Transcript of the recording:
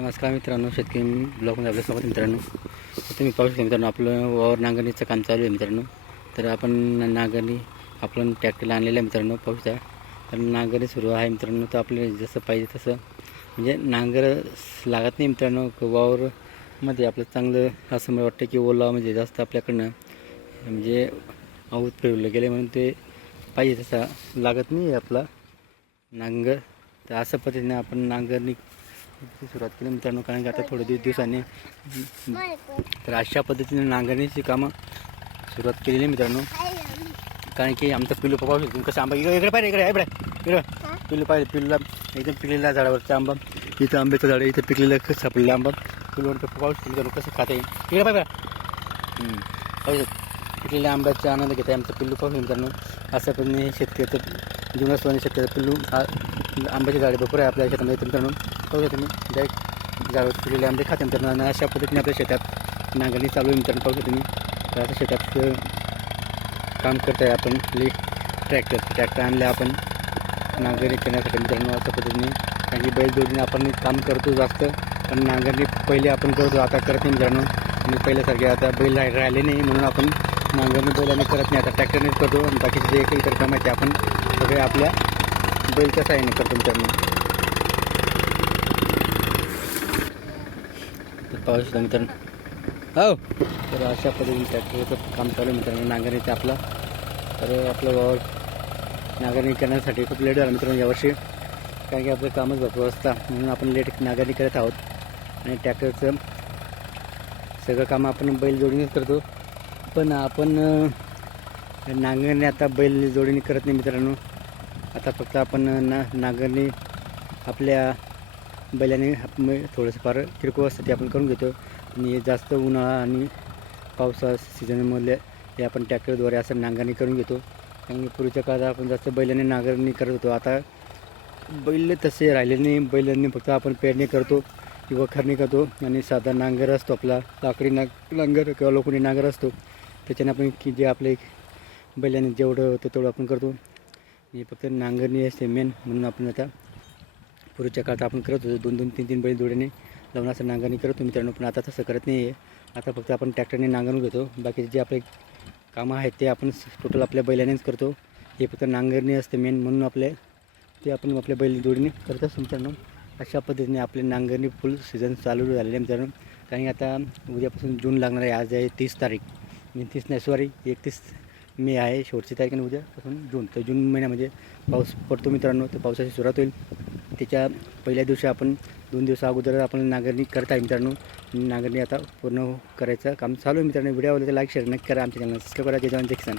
नमस्कार मित्रांनो, शेतकरी ब्लॉगमध्ये आपलं स्वागत मित्रांनो. तुम्ही पाहू शकता मित्रांनो, आपलं वावर नांगरणीचं काम चालू आहे मित्रांनो. तर आपण नांगरणी आपण ट्रॅक्टरला आणलेलं आहे मित्रांनो, पाहू शकता. तर नांगरणी सुरू आहे मित्रांनो. तर आपल्याला जसं पाहिजे तसं म्हणजे नांगर लागत नाही मित्रांनो. वावरमध्ये आपलं चांगलं असं मला वाटतं की ओला म्हणजे जास्त आपल्याकडनं म्हणजे आऊत फिरवलं गेले म्हणून ते पाहिजे तसा लागत नाही आपला नांगर. तर अशा पद्धतीने आपण नांगरणी सुरुवात केली मित्रांनो. कारण की आता थोड्या दिवसांनी तर अशा पद्धतीने नांगरणीची कामं सुरुवात केलेली मित्रांनो. कारण की आमचा पिल्लू पाहू शकतो कसं आंबा इकडे पाहिजे, इकडे पिल्लू पाहिजे. पिल्लूला एकदम पिकलेला झाडावरचा आंबा, इथं आंब्याचं झाड, इथं पिकलेलं कसं सापडलेलं आंबा पिल्लूवर पाहू शकतो मित्रांनो कसं खाता येईल. इकडे पाहिजे पाहू पिकलेल्या आंब्याचा आनंद घेता आमचं पिल्लू पाहू मित्रांनो. अशा पद्धतीने शेतकऱ्याचं जीवनास्वाने शेतकऱ्याचं पिल्लू आंब्याची झाडे भरपूर आहे आपल्या शेतामध्ये मित्रांनो. पाहू शकतो तुम्ही डायरेक्ट झाडावर पिकलेले आंबे खाते मित्रांनो. अशा पद्धतीने आपल्या शेतात नांगरणी चालू आहे मित्रांनो. पाहू शकतो तुम्ही. तर असं शेतात काम करत आहे आपण. ट्रॅक्टर आणले आपण नांगरणी करण्यासाठी मित्रांनो. अशा पद्धतीने कारण की बैलजोडीने आपण काम करतो जास्त, पण नांगरणी पहिले आपण करतो, आता करत नाही मित्रांनो. आणि पहिल्यासारखे आता बैल राहिले नाही म्हणून आपण नांगरणी बैलाने करत नाही, आता ट्रॅक्टरनेच करतो. आणि बाकीचे जे इतर काम आहे ते आपण सगळे आपल्या बैलच्या साहाय्याने करतो मित्रांनो. पाहू शकता मित्रांनो. हो, तर अशा पद्धतीने ट्रॅक्टरचं काम चालू मित्रांनो नांगरणीचं आपलं. तर आपलं वावर नांगरणी करण्यासाठी खूप लेट झालं मित्रांनो यावर्षी. कारण की आपलं कामच भरपूर असतं म्हणून आपण लेट नांगरणी करत आहोत. आणि ट्रॅक्टरचं सगळं काम आपण बैलजोडीनेच करतो, पण आपण नांगरणी आता बैलजोडीने करत नाही मित्रांनो. आता फक्त आपण नांगरणी आपल्या बैलाने थोडंसं फार किरकोळ असतं ते आपण करून घेतो. आणि जास्त उन्हाळा आणि पावसा सीझनमधले हे आपण ट्रॅक्टरद्वारे असं नांगरणी करून घेतो. कारण की पूर्वीच्या काळात आपण जास्त बैलाने नांगरणी करत होतो. आता बैल तसे राहिले नाही. बैलांनी फक्त आपण पेरणी करतो किंवा खरणी करतो. आणि साधा नांगर असतो आपला, लाकडी नांगर किंवा लोखंडी नांगर असतो, त्याच्याने आपण की जे आपले बैलाने जेवढं होतं तेवढं आपण करतो. हे फक्त नांगरणी असते मेन, म्हणून आपण आता पूर्वीच्या काळात आपण करत होतो 2-2, 3-3 बैल जोडीने लावून असं नांगरणी करतो मित्रांनो. पण आता तसं करत नाही आहे. आता फक्त आपण ट्रॅक्टरने नांगरून घेतो. बाकीचे जे आपले कामं आहेत ते आपण टोटल आपल्या बैलानेच करतो. हे फक्त नांगरणी असते मेन, म्हणून ते आपण आपल्या बैल जोडीने करत असतो मित्रांनो. अशा पद्धतीने आपले नांगरणी फुल सीझन चालू झालेले आहे मित्रांनो. कारण की आता उद्यापासून जून लागणार आहे. आज आहे 30 तारीख, 30 नाही सॉरी 31 मे आहे शेवटची तारीख. आणि उद्यापासून जून, तर जून महिन्यामध्ये पाऊस पडतो मित्रांनो. तर पावसाची सुरुवात होईल. त्याच्या पहिल्या दिवशी आपण 2 दिवस अगोदर आपण नांगरणी करत आहे मित्रांनो. नांगरणी आता पूर्ण करायचं काम चालू आहे मित्रांनो. व्हिडिओ आवडला तर लाईक शेअर नक्की करा. आमच्या चॅनल सबस्क्राईब करा. जय जवान जय किसान.